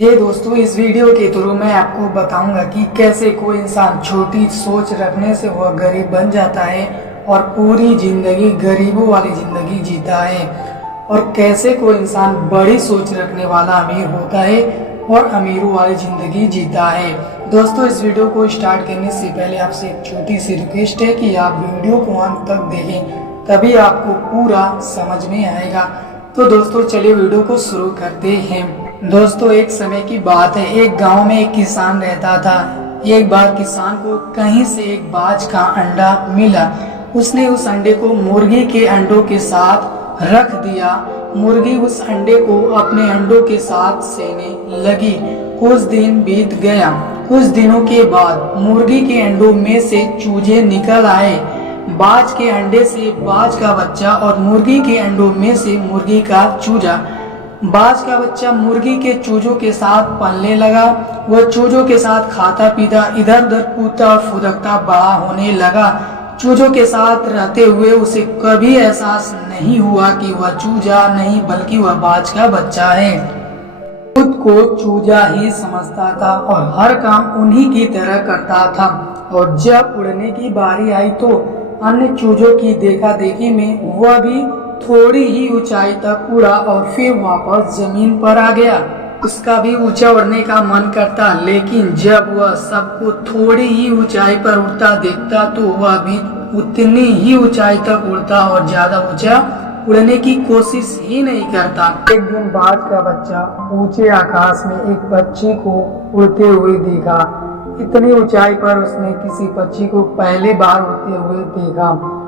ये दोस्तों, इस वीडियो के थ्रू मैं आपको बताऊंगा कि कैसे कोई इंसान छोटी सोच रखने से वह गरीब बन जाता है और पूरी जिंदगी गरीबों वाली जिंदगी जीता है, और कैसे कोई इंसान बड़ी सोच रखने वाला अमीर होता है और अमीरों वाली जिंदगी जीता है। दोस्तों, इस वीडियो को स्टार्ट करने से पहले आपसे एक छोटी सी रिक्वेस्ट है कि आप वीडियो को अंत तक देखें, तभी आपको पूरा समझ में आएगा। तो दोस्तों, चलिए वीडियो को शुरू करते हैं। दोस्तों, एक समय की बात है, एक गांव में एक किसान रहता था। एक बार किसान को कहीं से एक बाज का अंडा मिला। उसने उस अंडे को मुर्गी के अंडों के साथ रख दिया। मुर्गी उस अंडे को अपने अंडों के साथ सेने लगी। कुछ दिन बीत गया। कुछ दिनों के बाद मुर्गी के अंडों में से चूजे निकल आए। बाज के अंडे से बाज का बच्चा और मुर्गी के अंडों में से मुर्गी का चूजा। बाज का बच्चा मुर्गी के चूजों के साथ पलने लगा। वह चूजों के साथ खाता पीता, इधर उधर कूदता और फुदकता बड़ा होने लगा। चूजों के साथ रहते हुए उसे कभी एहसास नहीं हुआ कि वह चूजा नहीं बल्कि वह बाज का बच्चा है। खुद को चूजा ही समझता था और हर काम उन्हीं की तरह करता था। और जब उड़ने की बारी आई तो अन्य चूजों की देखा देखी में वह भी थोड़ी ही ऊंचाई तक उड़ा और फिर वापस जमीन पर आ गया। उसका भी ऊंचा उड़ने का मन करता, लेकिन जब वह सबको थोड़ी ही ऊंचाई पर उड़ता देखता तो वह भी उतनी ही ऊंचाई तक उड़ता और ज्यादा ऊंचा उड़ने की कोशिश ही नहीं करता। एक दिन बाज का बच्चा ऊंचे आकाश में एक पक्षी को उड़ते हुए देखा। इतनी ऊंचाई पर उसने किसी पक्षी को पहली बार उड़ते हुए देखा।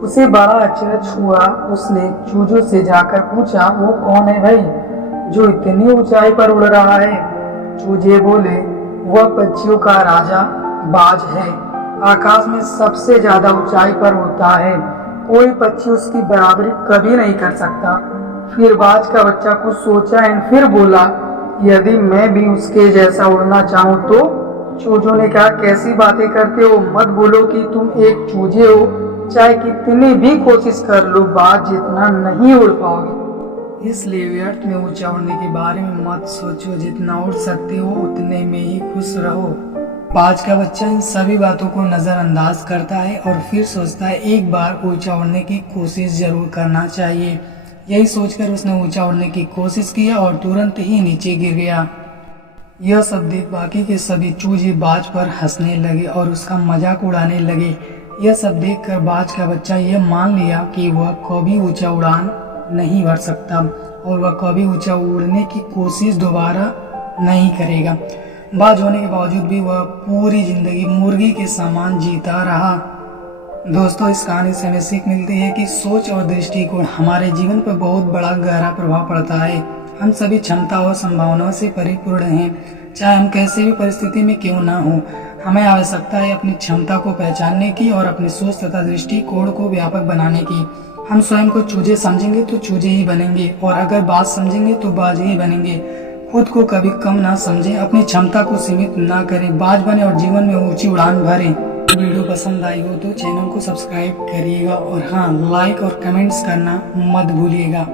उसे बड़ा अचरज हुआ। उसने चूजों से जाकर पूछा, वो कौन है भाई जो इतनी ऊंचाई पर उड़ रहा है? चूजे बोले, वह पक्षियों का राजा बाज है। आकाश में सबसे ज्यादा ऊंचाई पर उड़ता है। कोई पक्षी उसकी बराबरी कभी नहीं कर सकता। फिर बाज का बच्चा कुछ सोचा एंड फिर बोला, यदि मैं भी उसके जैसा उड़ना चाहूँ तो? चूजों ने कहा, कैसी बातें करते हो? मत बोलो कि तुम एक चूजे हो। चाहे कितनी भी कोशिश कर लो, बाज जितना नहीं उड़ पाओगे। इसलिए व्यर्थ में ऊंचा उड़ने के बारे में मत सोचो। जितना उड़ सकते हो उतने में ही खुश रहो। बाज का बच्चा इन सभी बातों को नजरअंदाज करता है और फिर सोचता है एक बार ऊंचा उड़ने की कोशिश जरूर करना चाहिए। यही सोचकर उसने ऊंचा उड़ने की कोशिश किया और तुरंत ही नीचे गिर गया। यह सब देख बाकी के सभी चूजे बाज पर हंसने लगे और उसका मजाक उड़ाने लगे। यह सब देखकर बाज का बच्चा यह मान लिया कि वह कभी ऊंचा उड़ान नहीं भर सकता और वह कभी ऊंचा उड़ने की कोशिश दोबारा नहीं करेगा। बाज होने के बावजूद भी वह पूरी जिंदगी मुर्गी के समान जीता रहा। दोस्तों, इस कहानी से हमें सीख मिलती है कि सोच और दृष्टिकोण हमारे जीवन पर बहुत बड़ा गहरा प्रभाव पड़ता है। हम सभी क्षमता और संभावनाओं से परिपूर्ण हैं, चाहे हम कैसे भी परिस्थिति में क्यों ना हो। हमें आवश्यकता है अपनी क्षमता को पहचानने की और अपनी सोच तथा दृष्टिकोण को व्यापक बनाने की। हम स्वयं को चूजे समझेंगे तो चूजे ही बनेंगे, और अगर बाज समझेंगे तो बाज ही बनेंगे। खुद को कभी कम ना समझें, अपनी क्षमता को सीमित ना करें, बाज बने और जीवन में ऊंची उड़ान भरें। वीडियो पसंद आई हो तो चैनल को सब्सक्राइब करिएगा और हाँ, लाइक और कमेंट्स करना मत भूलिएगा।